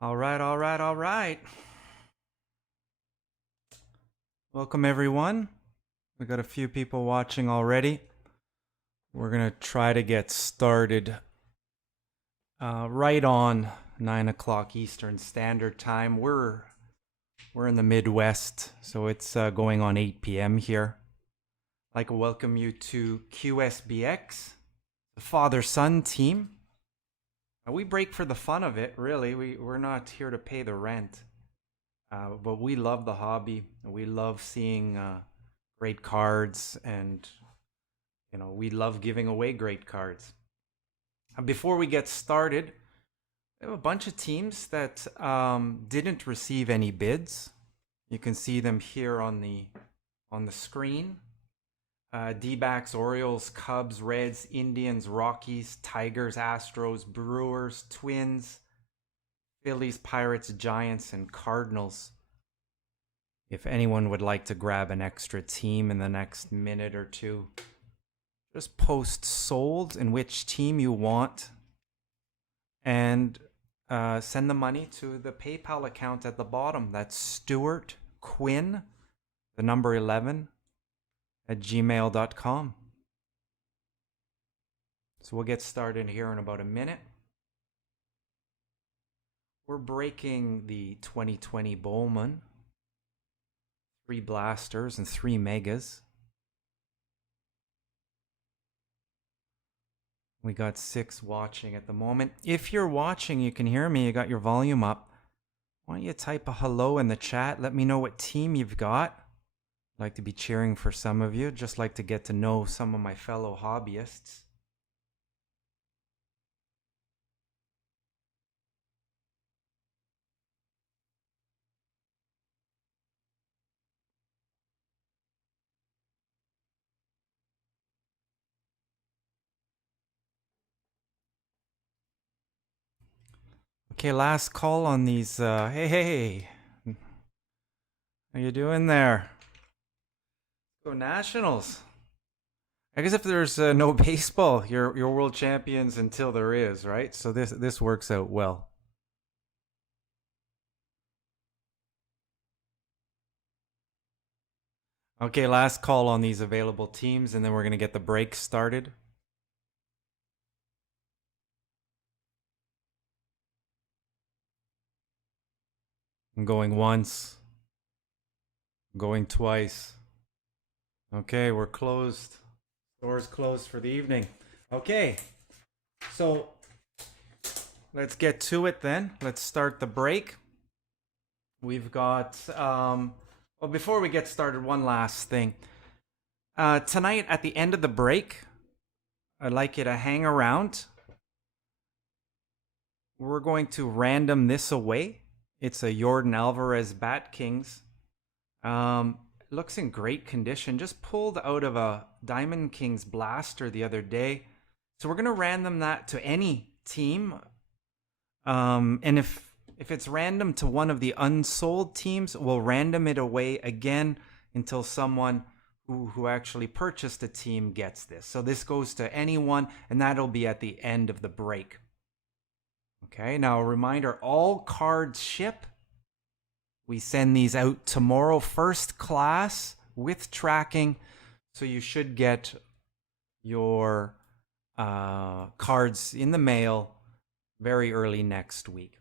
All right, all right, all right. Welcome, everyone. We got a few people watching already. We're going to try to get started right on 9 o'clock Eastern Standard Time. We're in the Midwest, so it's going on 8 p.m. here. I'd like to welcome you to QSBX, the father-son team. We break for the fun of it, really. We're not here to pay the rent. But we love the hobby. We love seeing great cards, and we love giving away great cards. Before we get started, we have a bunch of teams that didn't receive any bids. You can see them here on the screen. D-backs, Orioles, Cubs, Reds, Indians, Rockies, Tigers, Astros, Brewers, Twins, Phillies, Pirates, Giants, and Cardinals. If anyone would like to grab an extra team in the next minute or two, just post sold in which team you want and send the money to the PayPal account at the bottom. That's Stuart Quinn, the number 11, at gmail.com. So we'll get started here in about a minute. We're breaking the 2020 Bowman. 3 blasters and 3 megas. We got 6 watching at the moment. If you're watching, you can hear me, you got your volume up. Why don't you type a hello in the chat? Let me know what team you've got. I'd like to be cheering for some of you. Just like to get to know some of my fellow hobbyists. Okay, last call on these. Hey. How you doing there? Go Nationals. I guess if there's no baseball, you're world champions until there is, right? So this works out well. Okay, last call on these available teams, and then we're going to get the break started. I'm going once. I'm going twice. Okay, we're closed. Doors closed for the evening. Okay, so let's get to it then. Let's start the break. We've got, well, before we get started, one last thing. Tonight, at the end of the break, I'd like you to hang around. We're going to random this away. It's a Jordan Alvarez Bat Kings. Looks in great condition. Just pulled out of a Diamond Kings blaster the other day. So we're going to random that to any team. And if it's random to one of the unsold teams, we'll random it away again until someone who actually purchased a team gets this. So this goes to anyone, and that'll be at the end of the break. Okay, now a reminder, all cards ship. We send these out tomorrow, first class with tracking. So you should get your cards in the mail very early next week.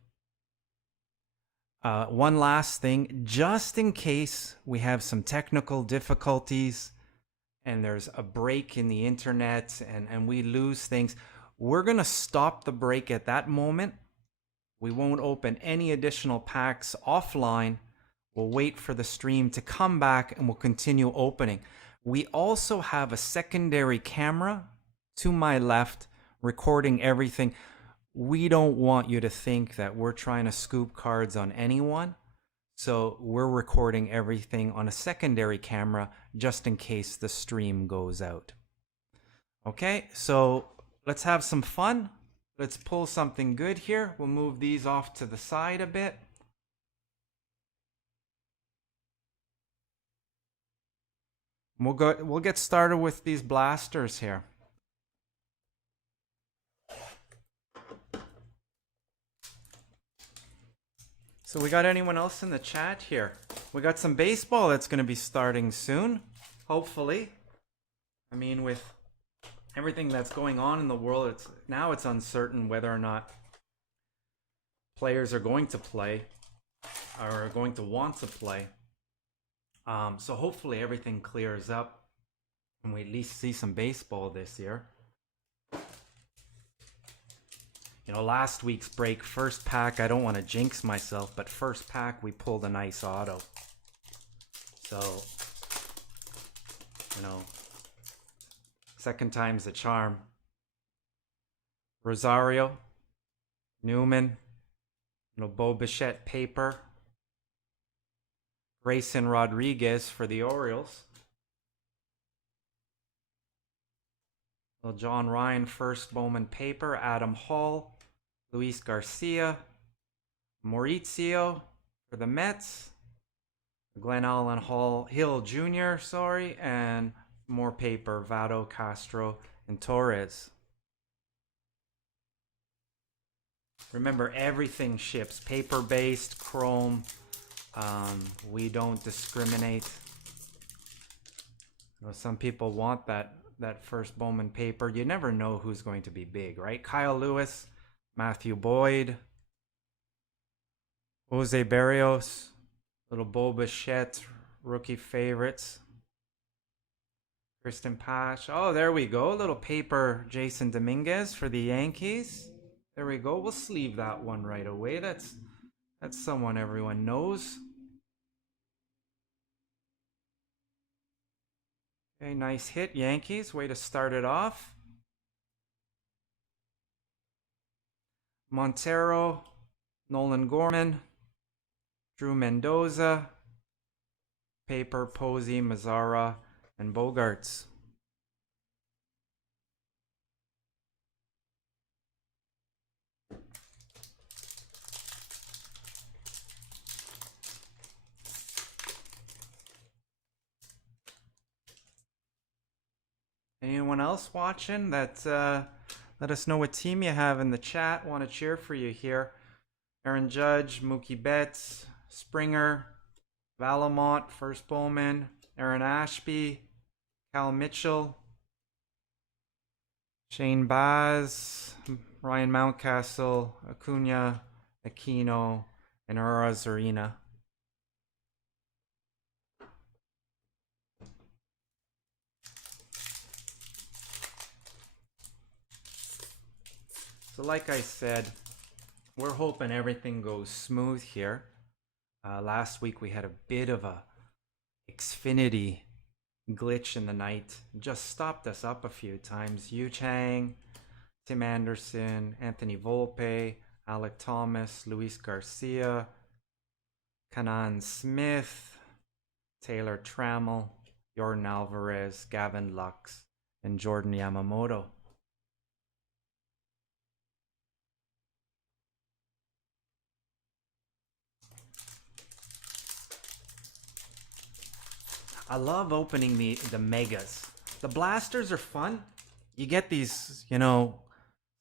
One last thing, just in case we have some technical difficulties and there's a break in the internet and we lose things, we're going to stop the break at that moment. We won't open any additional packs offline. We'll wait for the stream to come back and we'll continue opening. We also have a secondary camera to my left recording everything. We don't want you to think that we're trying to scoop cards on anyone. So we're recording everything on a secondary camera just in case the stream goes out. Okay, so let's have some fun. Let's pull something good here. We'll move these off to the side a bit. We'll get started with these blasters here. So we got anyone else in the chat here? We got some baseball that's going to be starting soon, hopefully. I mean, with everything that's going on in the world, it's uncertain whether or not players are going to play or are going to want to play. So hopefully everything clears up and we at least see some baseball this year. You know, last week's break, first pack, I don't want to jinx myself, but first pack we pulled a nice auto. So, you know, second time's the charm. Rosario, Newman, you know, Bo Bichette paper. Grayson Rodriguez for the Orioles. Well, John Ryan first Bowman paper. Adam Hall, Luis Garcia, Maurizio for the Mets. Glenn Allen Hill Jr., and more paper, Vado, Castro, and Torres. Remember, everything ships, paper-based, chrome. We don't discriminate. You know, some people want that first Bowman paper. You never know who's going to be big, right? Kyle Lewis, Matthew Boyd, Jose Barrios, little Bo Bichette, rookie favorites. Kristen Pash. Oh, there we go. Little paper Jason Dominguez for the Yankees. There we go. We'll sleeve that one right away. That's someone everyone knows. Okay, nice hit, Yankees. Way to start it off. Montero, Nolan Gorman, Drew Mendoza, paper Posey, Mazzara, and Bogarts. Anyone else watching that let us know what team you have in the chat. Want to cheer for you here. Aaron Judge, Mookie Betts, Springer, Valamont, first Bowman, Aaron Ashby, Cal Mitchell, Shane Baz, Ryan Mountcastle, Acuna, Aquino, and Arena. So like I said, we're hoping everything goes smooth here. Last week we had a bit of a Xfinity glitch in the night. Just stopped us up a few times. Yu Chang, Tim Anderson, Anthony Volpe, Alec Thomas, Luis Garcia, Kanan Smith, Taylor Trammell, Jordan Alvarez, Gavin Lux, and Jordan Yamamoto. I love opening the megas. The blasters are fun. You get these, you know,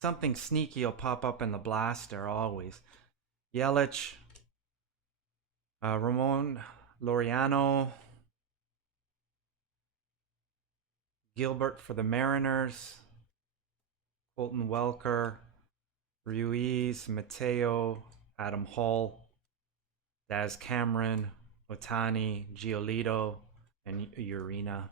something sneaky will pop up in the blaster always. Yelich, Ramon Laureano, Gilbert for the Mariners, Colton Welker, Ruiz, Mateo, Adam Hall, Daz Cameron, Otani, Giolito, and Urena.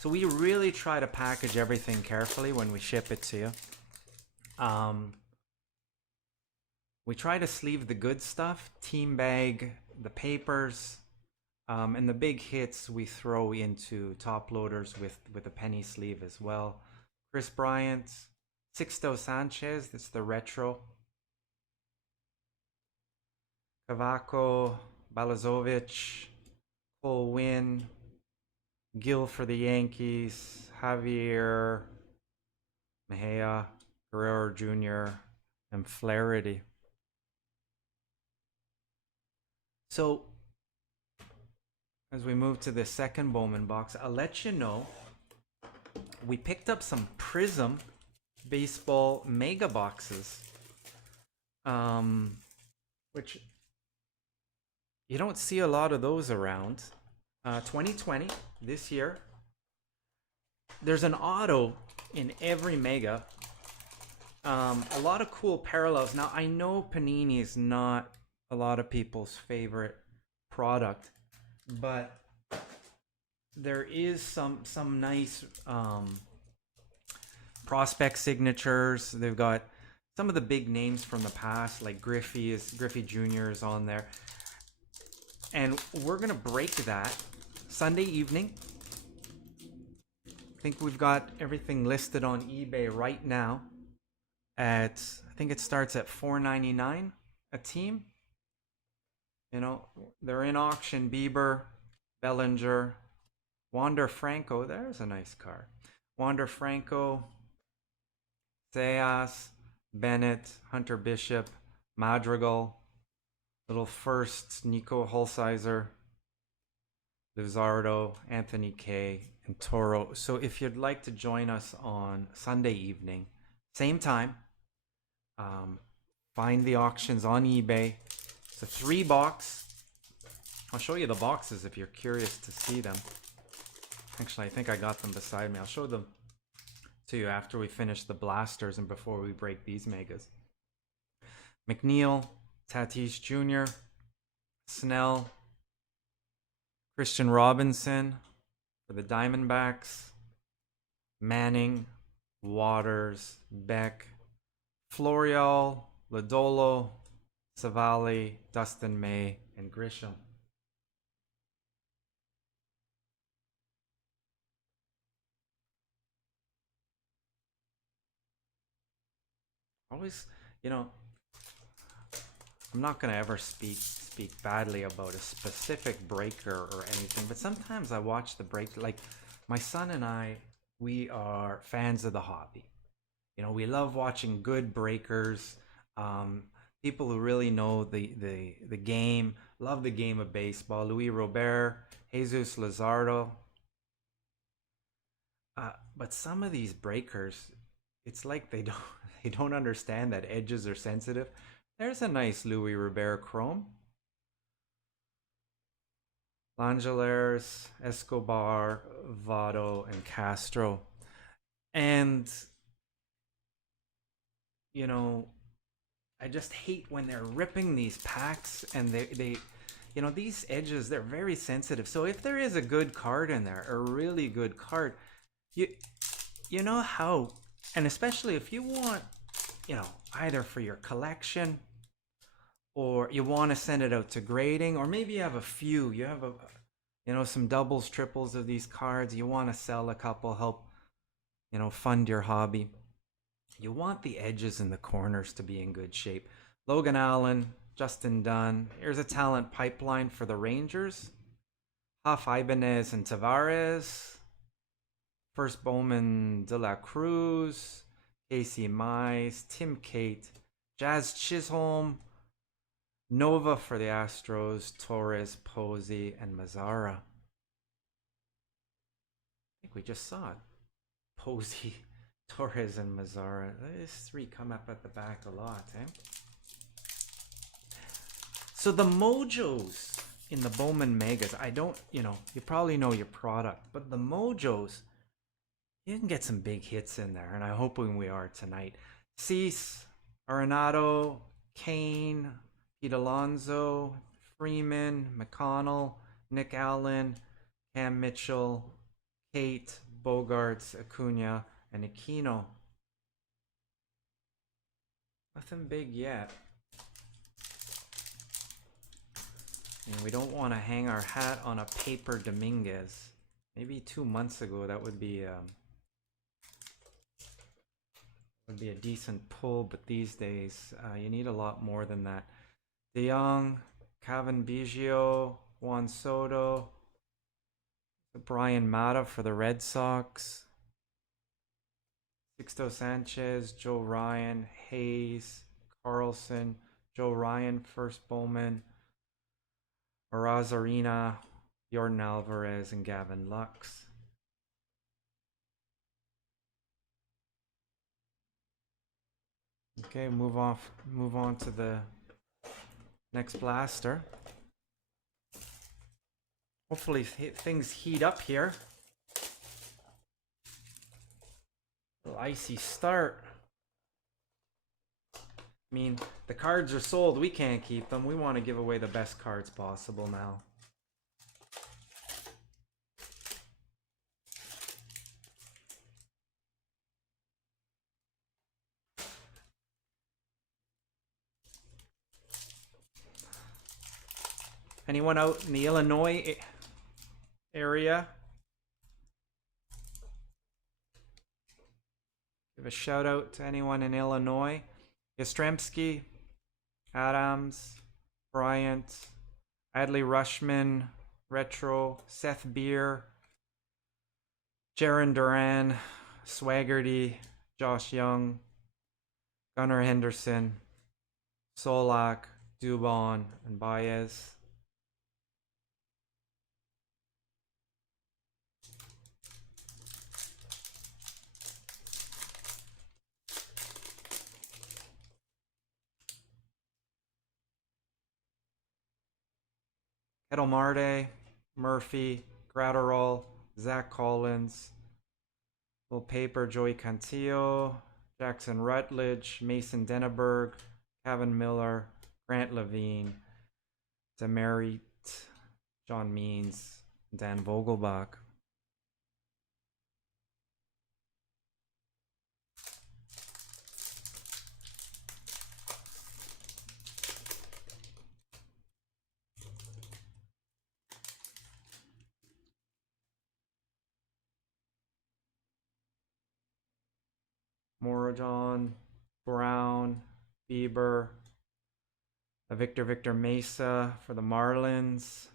So we really try to package everything carefully when we ship it to you. We try to sleeve the good stuff, team bag, the papers, and the big hits we throw into top loaders with a penny sleeve as well. Chris Bryant, Sixto Sanchez, that's the retro. Cavaco, Balazovic, Cole Winn, Gill for the Yankees, Javier, Mejia, Guerrero Jr., and Flaherty. So, as we move to the second Bowman box, I'll let you know we picked up some Prism baseball mega boxes, um, which you don't see a lot of those around. 2020, this year, there's an auto in every mega. A lot of cool parallels. Now, I know Panini is not a lot of people's favorite product, but there is some nice prospect signatures. They've got some of the big names from the past, like Griffey Jr. is on there, and we're gonna break that Sunday evening. I think we've got everything listed on eBay right now at, I think it starts at $4.99 a team. You know, they're in auction. Bieber, Bellinger, Wander Franco. There's a nice card. Wander Franco, Zayas, Bennett, Hunter Bishop, Madrigal, little firsts, Nico Holsizer, Luzardo, Anthony Kay, and Toro. So if you'd like to join us on Sunday evening, same time, find the auctions on eBay. It's a 3-box. I'll show you the boxes if you're curious to see them. Actually, I think I got them beside me. I'll show them to you after we finish the blasters and before we break these megas. McNeil, Tatis Jr., Snell, Christian Robinson for the Diamondbacks, Manning, Waters, Beck, Florial, Lodolo, Savali, Dustin May, and Grisham. Always, you know, I'm not gonna ever speak badly about a specific breaker or anything, but sometimes I watch the break. Like my son and I, we are fans of the hobby. You know, we love watching good breakers. People who really know the game, love the game of baseball. Luis Robert, Jesus Luzardo. But some of these breakers, it's like they don't they don't understand that edges are sensitive. There's a nice Louis Robert Chrome. Langeliers, Escobar, Votto, and Castro. And, you know, I just hate when they're ripping these packs and they you know, these edges, they're very sensitive. So if there is a good card in there, a really good card, you you know how, and especially if you want, you know, either for your collection or you want to send it out to grading, or maybe you have a few, you have you know, some doubles, triples of these cards, you want to sell a couple, help, you know, fund your hobby. You want the edges and the corners to be in good shape. Logan Allen, Justin Dunn. Here's a talent pipeline for the Rangers. Huff, Ibanez, and Tavares. First Bowman, De La Cruz, Casey Mize, Tim Cate, Jazz Chisholm, Nova for the Astros, Torres, Posey, and Mazzara. I think we just saw it. Posey, Torres, and Mazzara. These three come up at the back a lot, eh? So the mojos in the Bowman Megas, I don't, you know, you probably know your product, but the mojos, you can get some big hits in there, and I'm hoping we are tonight. Cease, Arenado, Kane, Pete Alonso, Freeman, McConnell, Nick Allen, Cam Mitchell, Kate, Bogarts, Acuna, and Aquino. Nothing big yet. And we don't want to hang our hat on a paper Dominguez. Maybe 2 months ago that would be a decent pull, but these days you need a lot more than that. De Jong, Kevin Biggio, Juan Soto, Brian Mata for the Red Sox, Sixto Sanchez, Joe Ryan, Hayes, Carlson, Joe Ryan, first Bowman, Arazarena, Jordan Alvarez, and Gavin Lux. Okay, move on to the next blaster. Hopefully things heat up here. A little icy start. I mean, the cards are sold. We can't keep them. We want to give away the best cards possible now. Anyone out in the Illinois area? Give a shout out to anyone in Illinois. Yastrzemski, Adams, Bryant, Adley Rushman, Retro, Seth Beer, Jaron Duran, Swaggerty, Josh Young, Gunnar Henderson, Solak, Dubon, and Baez. Kettle Marte, Murphy, Gratterall, Zach Collins, Will Paper, Joey Cantillo, Jackson Rutledge, Mason Denneberg, Kevin Miller, Grant Levine, Demerit, John Means, Dan Vogelbach. Moradon, Brown, Bieber, Victor Mesa for the Marlins,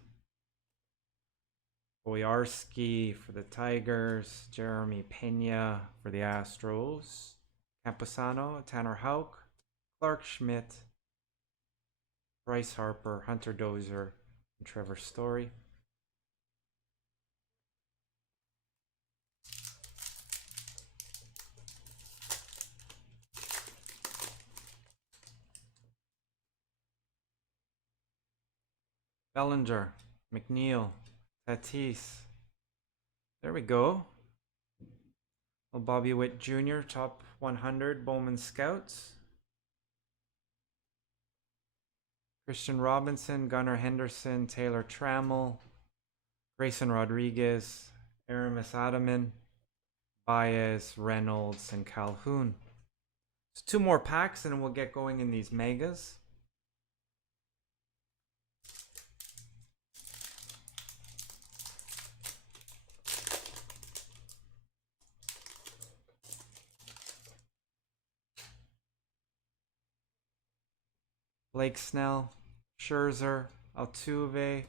Boyarski for the Tigers, Jeremy Pena for the Astros, Camposano, Tanner Houck, Clark Schmidt, Bryce Harper, Hunter Dozier, and Trevor Story. Bellinger, McNeil, Tatis. There we go. Well, Bobby Witt Jr., top 100 Bowman Scouts. Christian Robinson, Gunnar Henderson, Taylor Trammell, Grayson Rodriguez, Aramis Adaman, Baez, Reynolds, and Calhoun. So 2 more packs and we'll get going in these megas. Blake Snell, Scherzer, Altuve,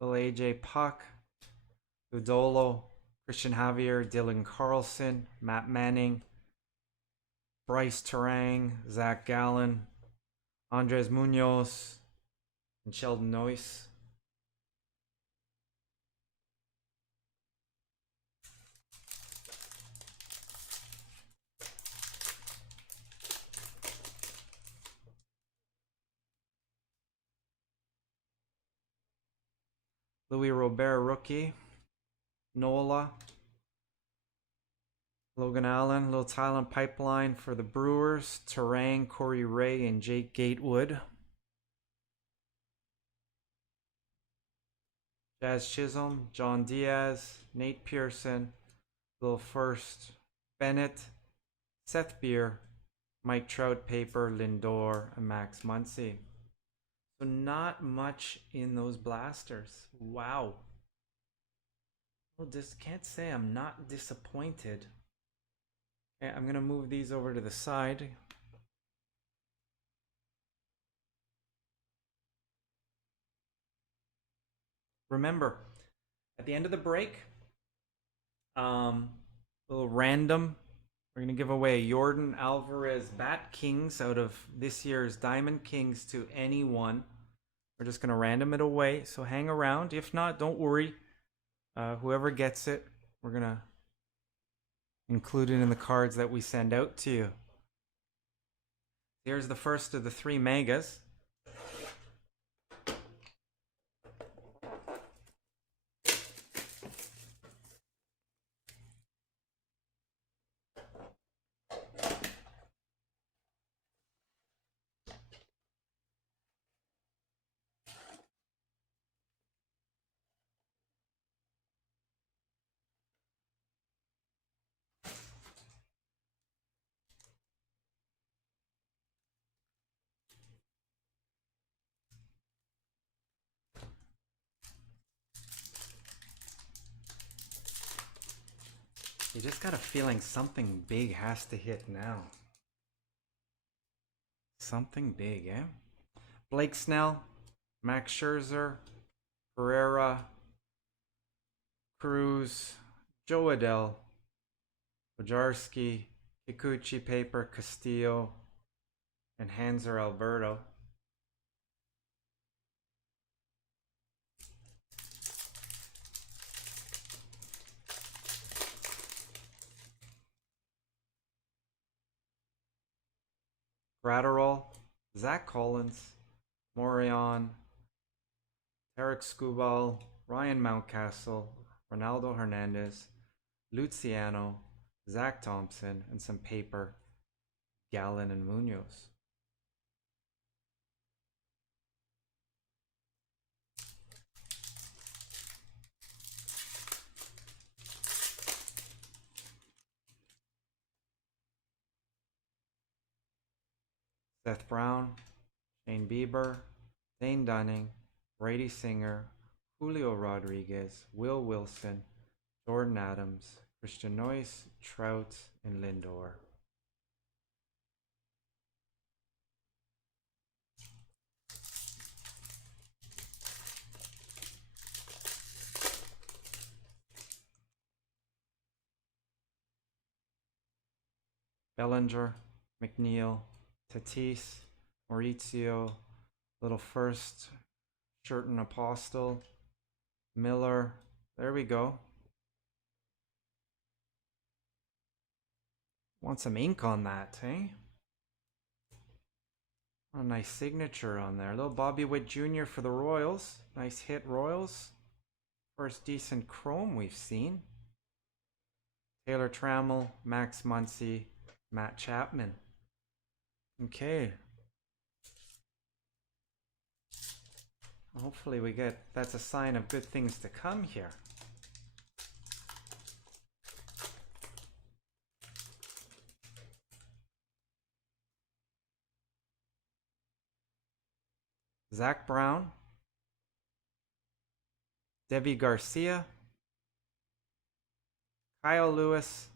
Will AJ Puck, Udolo, Christian Javier, Dylan Carlson, Matt Manning, Bryce Terang, Zach Gallen, Andres Munoz, and Sheldon Noyce. Louis Robert rookie, Nola, Logan Allen, Little Talent Pipeline for the Brewers, Terang, Corey Ray, and Jake Gatewood. Jazz Chisholm, John Diaz, Nate Pearson, Little First, Bennett, Seth Beer, Mike Trout Paper, Lindor, and Max Muncy. So not much in those blasters. Wow. Well, just can't say I'm not disappointed. Okay, I'm gonna move these over to the side. Remember, at the end of the break, a little random. We're gonna give away Jordan Alvarez Bat Kings out of this year's Diamond Kings to anyone. We're just gonna random it away, so hang around. If not, don't worry. Whoever gets it, we're gonna include it in the cards that we send out to you. Here's the first of the 3 megas. You just got a feeling something big has to hit now. Something big, eh? Blake Snell, Max Scherzer, Pereira, Cruz, Joe Adell, Bojarski, Kikuchi, Paper, Castillo, and Hanser Alberto. Gratterall, Zach Collins, Morion, Tarek Skubal, Ryan Mountcastle, Ronaldo Hernandez, Luciano, Zach Thompson, and some paper, Gallen and Munoz. Seth Brown, Shane Bieber, Dane Dunning, Brady Singer, Julio Rodriguez, Will Wilson, Jordan Adams, Christian Noyce, Trout, and Lindor. Bellinger, McNeil, Tatis, Maurizio, Little First, Shirton Apostle, Miller. There we go. Want some ink on that, eh? A nice signature on there. Little Bobby Witt Jr. for the Royals. Nice hit, Royals. First decent chrome we've seen. Taylor Trammell, Max Muncy, Matt Chapman. Okay. Hopefully we get, that's a sign of good things to come here. Zach Brown, Debbie Garcia, Kyle Lewis.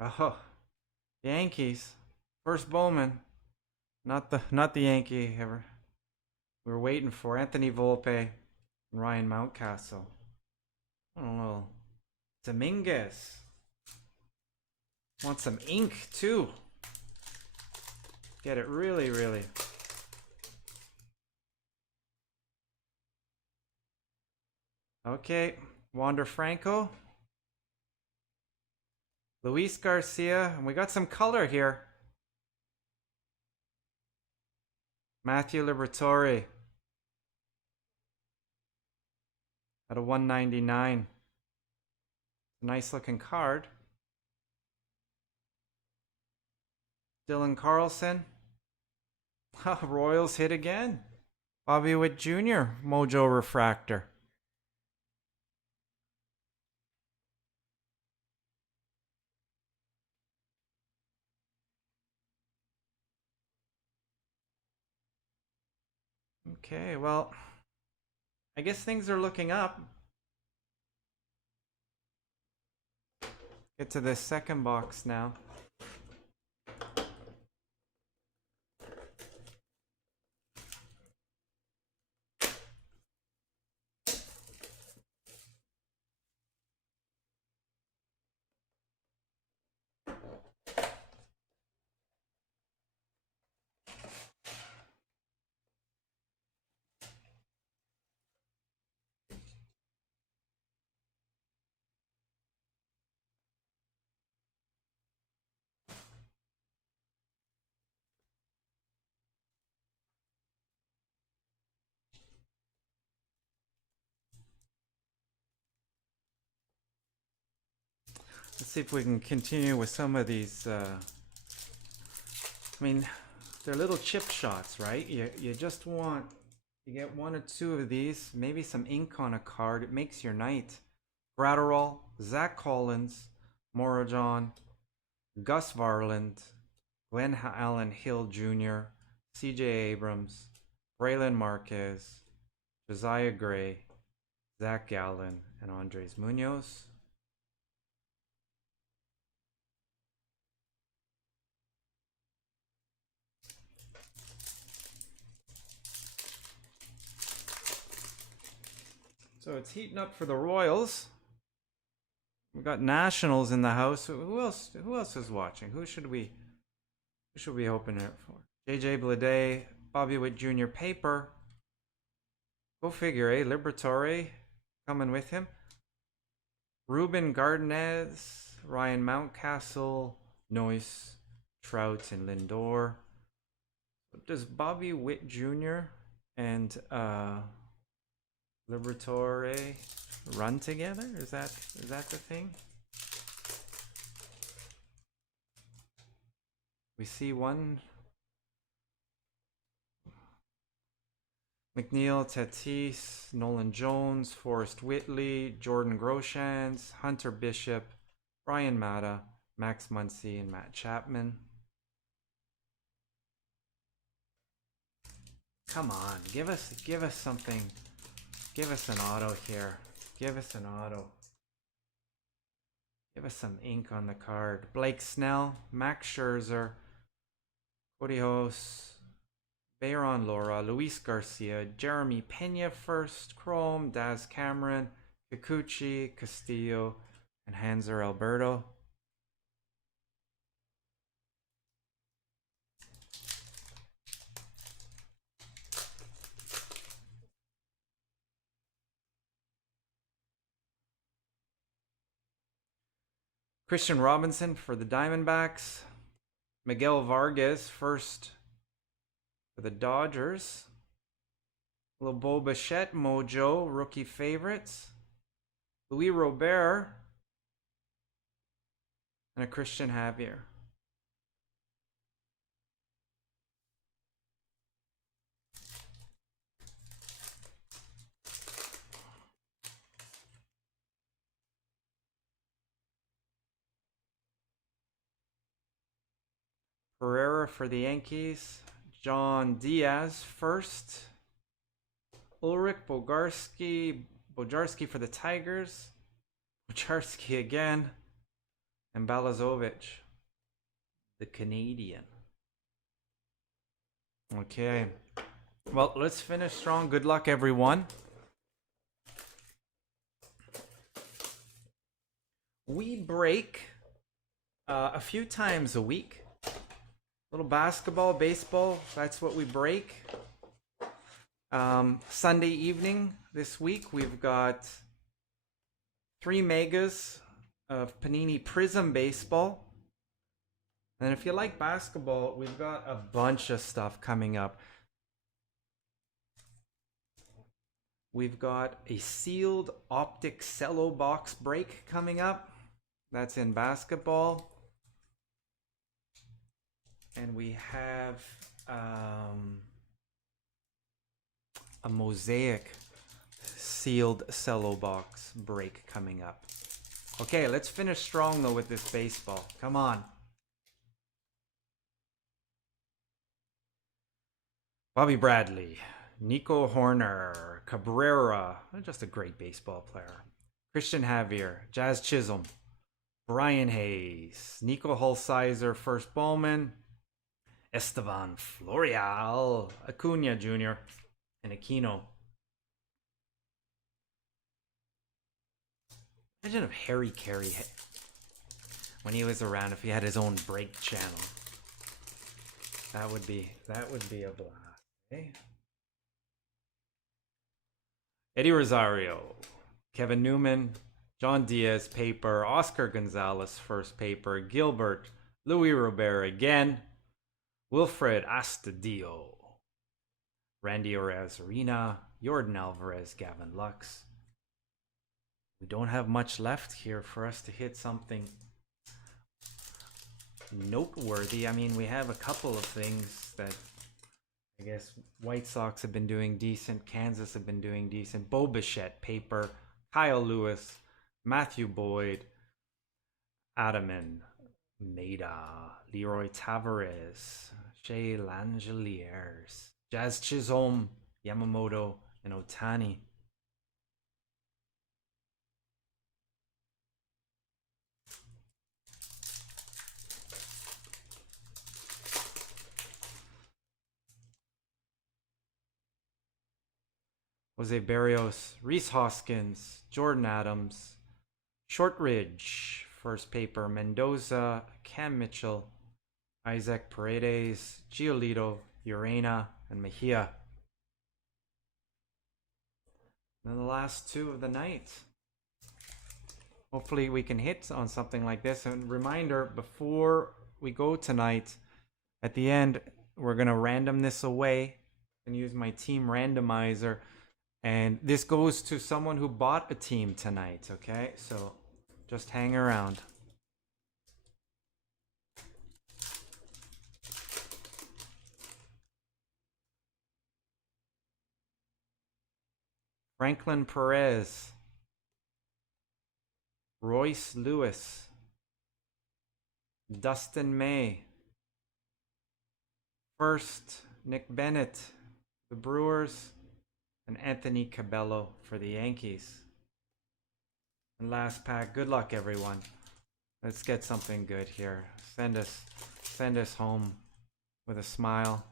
Oh, Yankees. First Bowman. Not the Yankee ever. We were waiting for Anthony Volpe and Ryan Mountcastle. I don't know. Dominguez. Want some ink too. Get it really, really. Okay, Wander Franco. Luis Garcia, and we got some color here. Matthew Liberatore at a 199. Nice looking card. Dylan Carlson. Royals hit again. Bobby Witt Jr. Mojo Refractor. Okay, well, I guess things are looking up. Get to the second box now. Let's see if we can continue with some of these. I mean, they're little chip shots, right? You just want, you get one or two of these, maybe some ink on a card. It makes your night. Gratterall, Zach Collins, Morajon, Gus Varland, Glenn Allen Hill Jr., C.J. Abrams, Braylon Marquez, Josiah Gray, Zach Gallen, and Andres Munoz. So it's heating up for the Royals. We've got Nationals in the house. Who else? Who else is watching? Who should we open it for? JJ Bleday, Bobby Witt Jr. Paper. Go figure, eh? Liberatore coming with him. Ruben Gardenez, Ryan Mountcastle, Noyce, Trout, and Lindor. Does Bobby Witt Jr. and Liberatore run together? Is that the thing? We see one. McNeil, Tatis, Nolan Jones, Forrest Whitley, Jordan Groshans, Hunter Bishop, Brian Mata, Max Muncy, and Matt Chapman. Come on, give us something. Give us an auto here. Give us an auto. Give us some ink on the card. Blake Snell, Max Scherzer, Cody Hose, Bayron Lora, Luis Garcia, Jeremy Pena first, Chrome, Daz Cameron, Kikuchi, Castillo, and Hanser Alberto. Christian Robinson for the Diamondbacks. Miguel Vargas first for the Dodgers. Lobo Bichette Mojo, rookie favorites. Louis Robert. And a Christian Javier. Pereira for the Yankees. John Diaz first. Ulrich Bojarski for the Tigers. Bojarski again. And Balazovic, the Canadian. Okay. Well, let's finish strong. Good luck, everyone. We break a few times a week. Little basketball, baseball, that's what we break. Sunday evening this week, we've got 3 megas of Panini Prism Baseball. And if you like basketball, we've got a bunch of stuff coming up. We've got a sealed optic cello box break coming up. That's in basketball. And we have a mosaic sealed cello box break coming up. Okay, let's finish strong though with this baseball. Come on. Bobby Bradley, Nico Horner, Cabrera, just a great baseball player. Christian Javier, Jazz Chisholm, Brian Hayes, Nico Hulsizer, first Bowman, Estevan Florial, Acuna Jr., and Aquino. Imagine if Harry Carey, when he was around, if he had his own break channel. That would be a blast. Okay. Eddie Rosario, Kevin Newman, John Diaz, paper, Oscar Gonzalez, first paper, Gilbert, Louis Robert again, Wilfred Astudillo, Randy Arozarena, Jordan Alvarez, Gavin Lux. We don't have much left here for us to hit something noteworthy. I mean, we have a couple of things that I guess White Sox have been doing decent. Kansas have been doing decent. Bo Bichette, paper. Kyle Lewis, Matthew Boyd, Adaman, Maida, Leroy Tavares, Shea Langeliers, Jazz Chisholm, Yamamoto, and Otani. Jose Barrios, Reese Hoskins, Jordan Adams, Shortridge, first paper, Mendoza, Cam Mitchell, Isaac Paredes, Giolito, Urena, and Mejia. And the last two of the night. Hopefully we can hit on something like this. And reminder, before we go tonight, at the end, we're going to random this away and use my team randomizer. And this goes to someone who bought a team tonight, okay? So just hang around. Franklin Perez, Royce Lewis, Dustin May, first Nick Bennett, the Brewers, and Anthony Cabello for the Yankees. And last pack, good luck everyone. Let's get something good here. Send us home with a smile.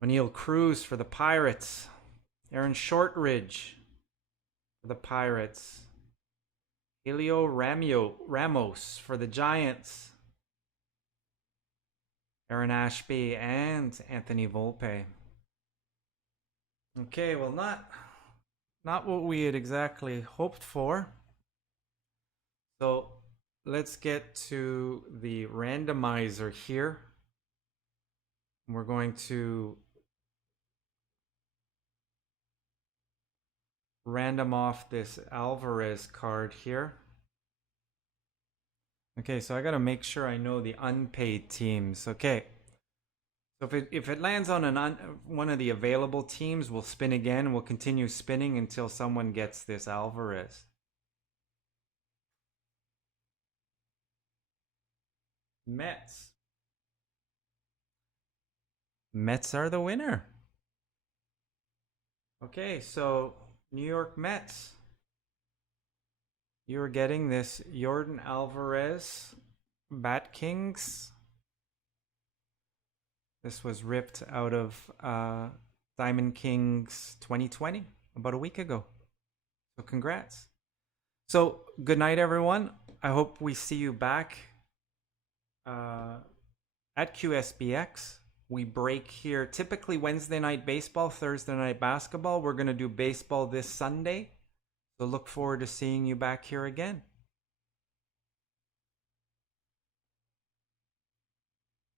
O'Neal Cruz for the Pirates. Aaron Shortridge for the Pirates. Helio Ramos for the Giants. Aaron Ashby and Anthony Volpe. Okay, well, not what we had exactly hoped for. So let's get to the randomizer here. We're going to random off this Alvarez card here. Okay, so I got to make sure I know the unpaid teams. Okay, so if it lands on one of the available teams, we'll spin again. We'll continue spinning until someone gets this Alvarez. Mets. Mets are the winner. Okay, so New York Mets. You're getting this Yordan Alvarez Bat Kings. This was ripped out of Diamond Kings 2020, about a week ago. So congrats. So good night, everyone. I hope we see you back at QSBX. We break here typically Wednesday night baseball, Thursday night basketball. We're going to do baseball this Sunday. So look forward to seeing you back here again.